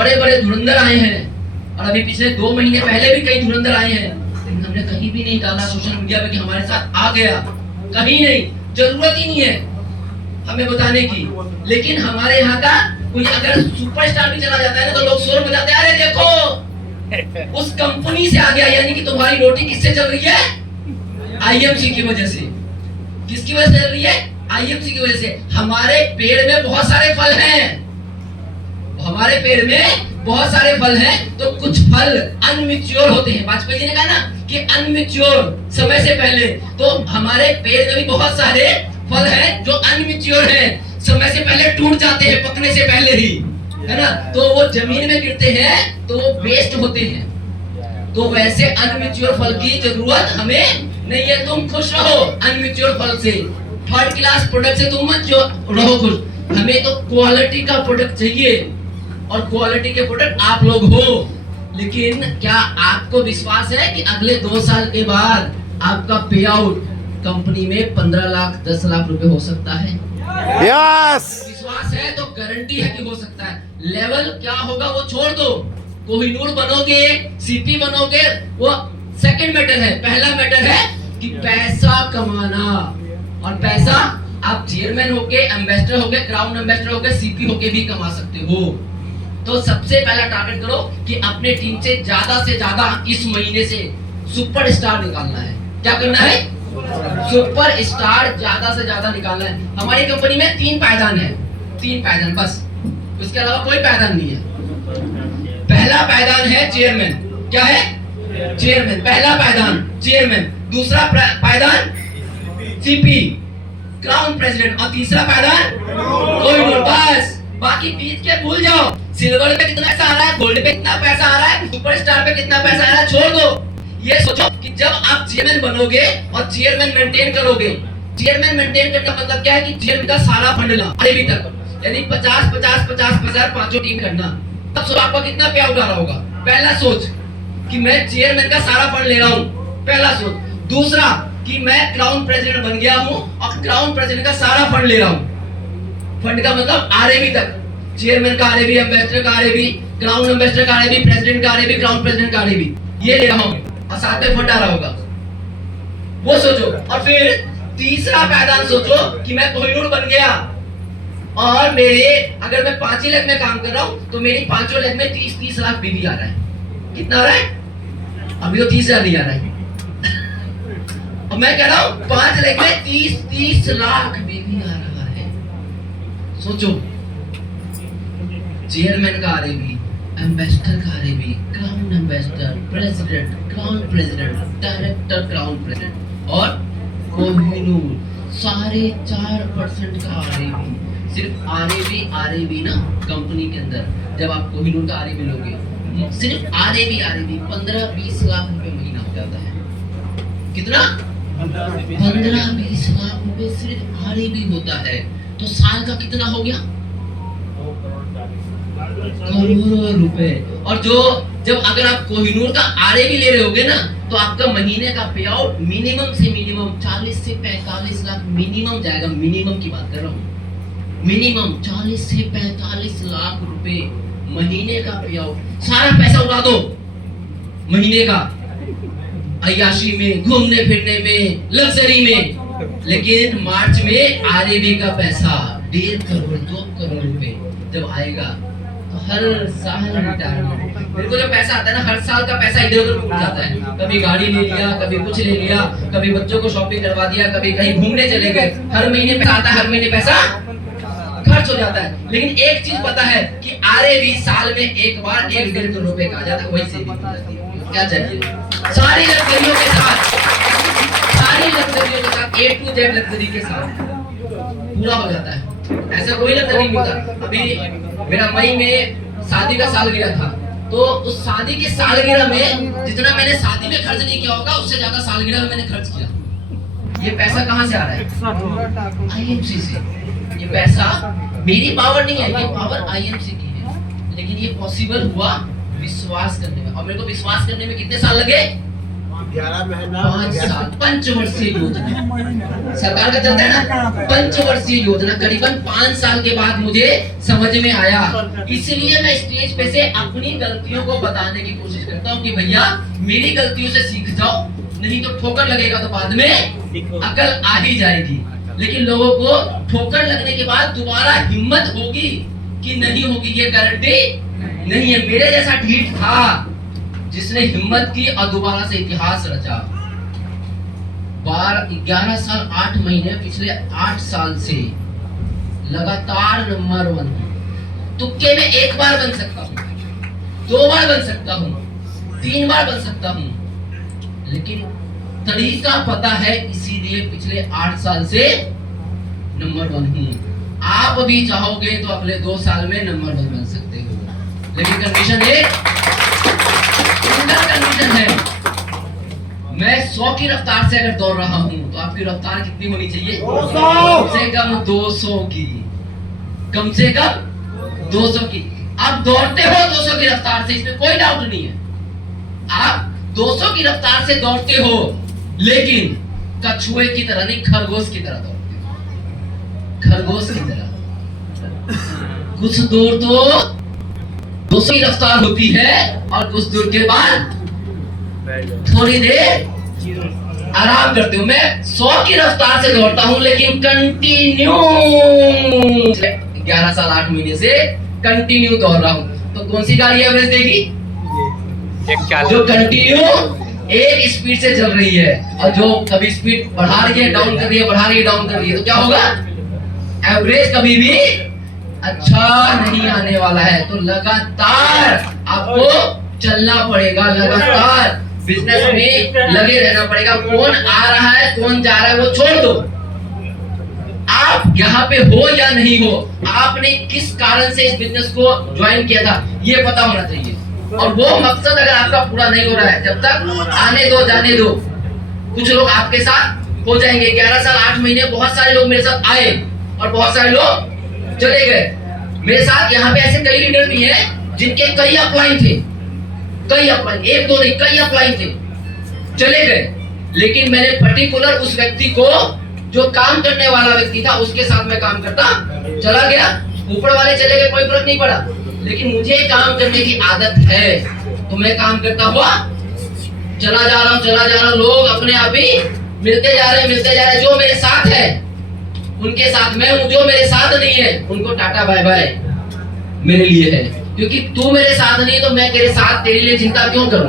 बड़े बड़े धुरंधर आए हैं, और अभी पिछले 2 महीने पहले भी कई धुरंधर आए हैं, लेकिन हमने कहीं भी नहीं डाला सोशल मीडिया पे कि हमारे साथ आ गया, कहीं नहीं, जरूरत ही नहीं है हमें बताने की। लेकिन हमारे यहाँ का कोई अगर सुपरस्टार भी चला जाता है ना तो लोग शोर मचाते हैं, अरे देखो उस कंपनी से आ गया, यानी कि तुम्हारी रोटी किससे चल रही है? आईएमसी की वजह से। किसकी वजह से चल रही है? आईएमसी की वजह से। हमारे पेड़ में बहुत सारे फल हैं, हमारे पेड़ में बहुत सारे फल हैं, तो कुछ फल अनमिच्योर होते हैं। वाजपेयी जी ने कहा ना कि अनमिच्योर, समय से पहले, तो हमारे पेड़ में भी बहुत सारे फल हैं जो अनमिच्योर हैं, समय से पहले टूट जाते हैं, पकने से पहले ही, है ना, तो वो जमीन में गिरते हैं तो वो वेस्ट होते हैं। तो वैसे अनमिच्योर फल की जरूरत हमें नहीं है, तुम खुश रहो अनमिच्योर फल से, थर्ड क्लास प्रोडक्ट से तुम मत जो रहो खुश। हमें तो क्वालिटी का प्रोडक्ट चाहिए, और क्वालिटी के प्रोडक्ट आप लोग हो। लेकिन क्या आपको विश्वास है कि अगले 2 साल के बाद आपका पे आउट कंपनी में 15 लाख 10 लाख रुपए हो सकता है? यस। विश्वास है तो गारंटी है कि हो सकता है। लेवल क्या होगा वो छोड़ दो, कोहिनूर बनोगे, सीपी बनोगे, वो सेकंड मैटर है। पहला मैटर है कि पैसा कमाना, और पैसा आप चेयरमैन होके, एम्बेसडर होके, क्राउन एम्बेसडर होके, सीपी होके भी कमा सकते हो। तो सबसे पहला टारगेट करो कि अपने टीम से ज्यादा इस महीने से सुपरस्टार निकालना है। क्या करना है? सुपरस्टार ज्यादा से ज्यादा निकालना है। हमारी कंपनी में 3 पायदान है, 3 पायदान बस, उसके अलावा कोई पायदान नहीं है। पहला पायदान है चेयरमैन। क्या है? चेयरमैन। पहला पायदान चेयरमैन, दूसरा पायदान सीपी क्राउन प्रेसिडेंट, और तीसरा पायदान कोहिनूर। बस, बाकी बीच के भूल जाओ। सिल्वर पे कितना पैसा आ रहा है, गोल्ड पे कितना पैसा आ रहा है, सुपरस्टार पे कितना पैसा आ रहा है, छोड़ दो। ये सोचो कि जब आप चेयरमैन बनोगे और चेयरमैन मेंटेन करोगे, चेयरमैन मेंटेन करने का मतलब क्या है कि चेयरमैन का सारा फंड ला अभी तक, यानी 50-50-50-50 पांचों टीम करना। तब सोच आपका कितना पे आउट आ रहा होगा। पहला सोच कि मैं चेयरमैन का सारा फंड ले रहा हूँ, पहला सोच। दूसरा कि मैं क्राउन प्रेसिडेंट बन गया हूँ और क्राउन प्रेसिडेंट का सारा फंड ले रहा हूँ। फंड का मतलब आरएबी तक, चेयरमैन का आरएबी, एम्बेसडर का आरएबी, क्राउन एम्बेसडर का आरएबी, प्रेसिडेंट का आरएबी, क्राउन प्रेसिडेंट का आरएबी, ये ले रहा हूँ, और साथ में फंड आ रहा होगा, वो सोचो। और फिर तीसरा पायदान सोचो कि मैं कोहिनूर बन गया, और मेरे अगर मैं 5 ही लाख में काम कर रहा हूँ तो मेरी 5 लाख में 30-30 लाख बीवी आ रहा है। कितना आ रहा है? अभी तो 30,000 नहीं आ रहा है, और मैं कह रहा हूँ 5 लाख में 30-30 लाख बीवी आ रहा है। सोचो, चेयरमैन का आरएबी, एम्बेसडर का RAB, crown ambassador, president, crown president, director crown president, और कोहिनूर 4.5% का आरएबी। सिर्फ आरएबी ना कंपनी के अंदर, जब आप कोहिनूर का आरएबी लोगे, सिर्फ आरएबी 15-20 लाख रुपए महीना हो जाता है। कितना? 15-20 लाख रुपए सिर्फ आरएबी होता है। तो साल का कितना हो गया? करोड़ों रुपए। और जो जब अगर आप कोहिनूर का आरएबी ले रहे होगे ना, तो आपका महीने का पे आउट मिनिमम से मिनिमम 40 से 45 लाख मिनिमम जाएगा। मिनिमम की बात कर रहा हूँ, मिनिमम 40 से 45 लाख रुपए महीने का पे आउट। सारा पैसा उड़ा दो महीने का अय्याशी में, घूमने फिरने में, लग्जरी में, लेकिन मार्च में आरएबी का पैसा 1.5 करोड़ 2 करोड़ रुपए जब आएगा तो हर साल रिटायरमेंट। मेरे को जो पैसा आता है ना, हर साल का पैसा इधर उधर उड़ जाता है। कभी गाड़ी ले लिया, कभी कुछ ले लिया, कभी बच्चों को शॉपिंग करवा दिया, कभी कहीं घूमने चले गए। हर महीने पैसा आता है, हर महीने पैसा खर्च हो जाता है। लेकिन एक चीज पता है कि आरएबी साल में एक बार 1-1.5 करोड़ रुपए का आ जाता है, वही सेविंग हो जाती है। क्या चाहिए? सारी लग्जरियों के साथ, सारी लग्जरियों के साथ, A to Z लग्जरी के साथ पूरा हो जाता है। ऐसा कोई लग्जरी नहीं होता। अभी मेरा मई में शादी का सालगिरह था, तो उस शादी की सालगिरह में जितना मैंने शादी में खर्च नहीं किया होगा, उससे ज्यादा सालगिरह में मैंने खर्च किया। ये पैसा कहाँ से आ रहा है? आईएमसी से। ये पैसा मेरी पावर नहीं है, ये पावर आईएमसी की है। लेकिन ये पॉसिबल हुआ विश्वास करने में, और मेरे को विश्वास करने में कितने साल लगे? 11 महीना 5 साल पंचवर्षीय योजना सरकार का चलता है ना, पंचवर्षीय योजना। करीबन 5 साल के बाद मुझे समझ में आया। इसलिए मैं स्टेज पे से अपनी गलतियों को बताने की कोशिश करता हूँ कि भैया मेरी गलतियों से सीख जाओ, नहीं तो ठोकर लगेगा तो बाद में अकल आ ही जाएगी। लेकिन लोगों को ठोकर लगने के बाद दोबारा हिम्मत होगी कि नहीं होगी, ये गारंटी नहीं है। मेरे जैसा ढीठ था जिसने हिम्मत की और दोबारा से इतिहास रचा। 11 साल 8 महीने पिछले 8 साल से लगातार नंबर 1। तुक्के में 1 बार बन सकता हूँ, 2 बार बन सकता हूँ, 3 बार बन सकता हूँ, लेकिन तरीका पता है, इसीलिए पिछले 8 साल से नंबर 1 हूँ। आप भी चाहोगे तो अगले 2 साल में नंबर 1 बन सकते हो, लेकिन कंडीशन कंडीशन है, मैं 100 की रफ्तार से अगर दौड़ रहा हूँ तो आपकी रफ्तार कितनी होनी चाहिए? 200। कम से कम 200 की, कम से कम 200 की। आप दौड़ते हो 200 की रफ्तार से, इसमें कोई डाउट नहीं है। आप 200 की रफ्तार से दौड़ते हो, लेकिन कछुए की तरह नहीं, खरगोश की तरह दौड़ते हो, खरगोश की तरह। कुछ दूर तो 200 की रफ्तार होती है और कुछ दूर के बाद थोड़ी देर आराम करते हो। मैं 100 की रफ्तार से दौड़ता हूं, लेकिन कंटिन्यू 11 साल 8 महीने से कंटिन्यू दौड़ रहा हूं। तो कौन सी गाड़ी एवरेज देगी? जो कंटिन्यू एक स्पीड से चल रही है, और जो कभी स्पीड बढ़ा रही है, डाउन कर रही है, बढ़ा रही है, डाउन कर रही है, तो क्या होगा? एवरेज कभी भी अच्छा नहीं आने वाला है। तो लगातार आपको चलना पड़ेगा, लगातार बिजनेस में लगे रहना पड़ेगा। कौन आ रहा है, कौन जा रहा है, वो छोड़ दो। आप यहाँ पे हो या नहीं हो, आपने किस कारण से इस बिजनेस को ज्वाइन किया था, ये पता होना चाहिए। और वो मकसद अगर आपका पूरा नहीं हो रहा है, जब तक आने दो, जाने दो। कुछ लोग आपके साथ हो जाएंगे। 11 साल 8 महीने बहुत सारे लोग मेरे साथ आए और बहुत सारे लोग चले गए। मेरे साथ यहाँ पे ऐसे कई लीडर भी हैं जिनके कई अपलाइन थे, कई अपलाइन, 1 2 नहीं, कई अपलाइन थे, चले गए। लेकिन मैंने पर्टिकुलर उस व्यक्ति को, जो काम करने वाला व्यक्ति था, उसके साथ में काम करता चला गया। ऊपर वाले चले गए, कोई फर्क नहीं पड़ा, लेकिन मुझे काम करने की आदत है, तो मैं काम करता हुआ चला जा रहा हूँ, चला जा रहा हूँ। लोग अपने आप ही मिलते जा रहे हैं, मिलते जा रहे हैं। जो मेरे साथ है उनके साथ मैं हूँ, जो मेरे साथ नहीं है उनको टाटा बाय बाय मेरे लिए है। क्योंकि तू मेरे साथ नहीं है तो मैं तेरे साथ, तेरे लिए चिंता क्यों करूं?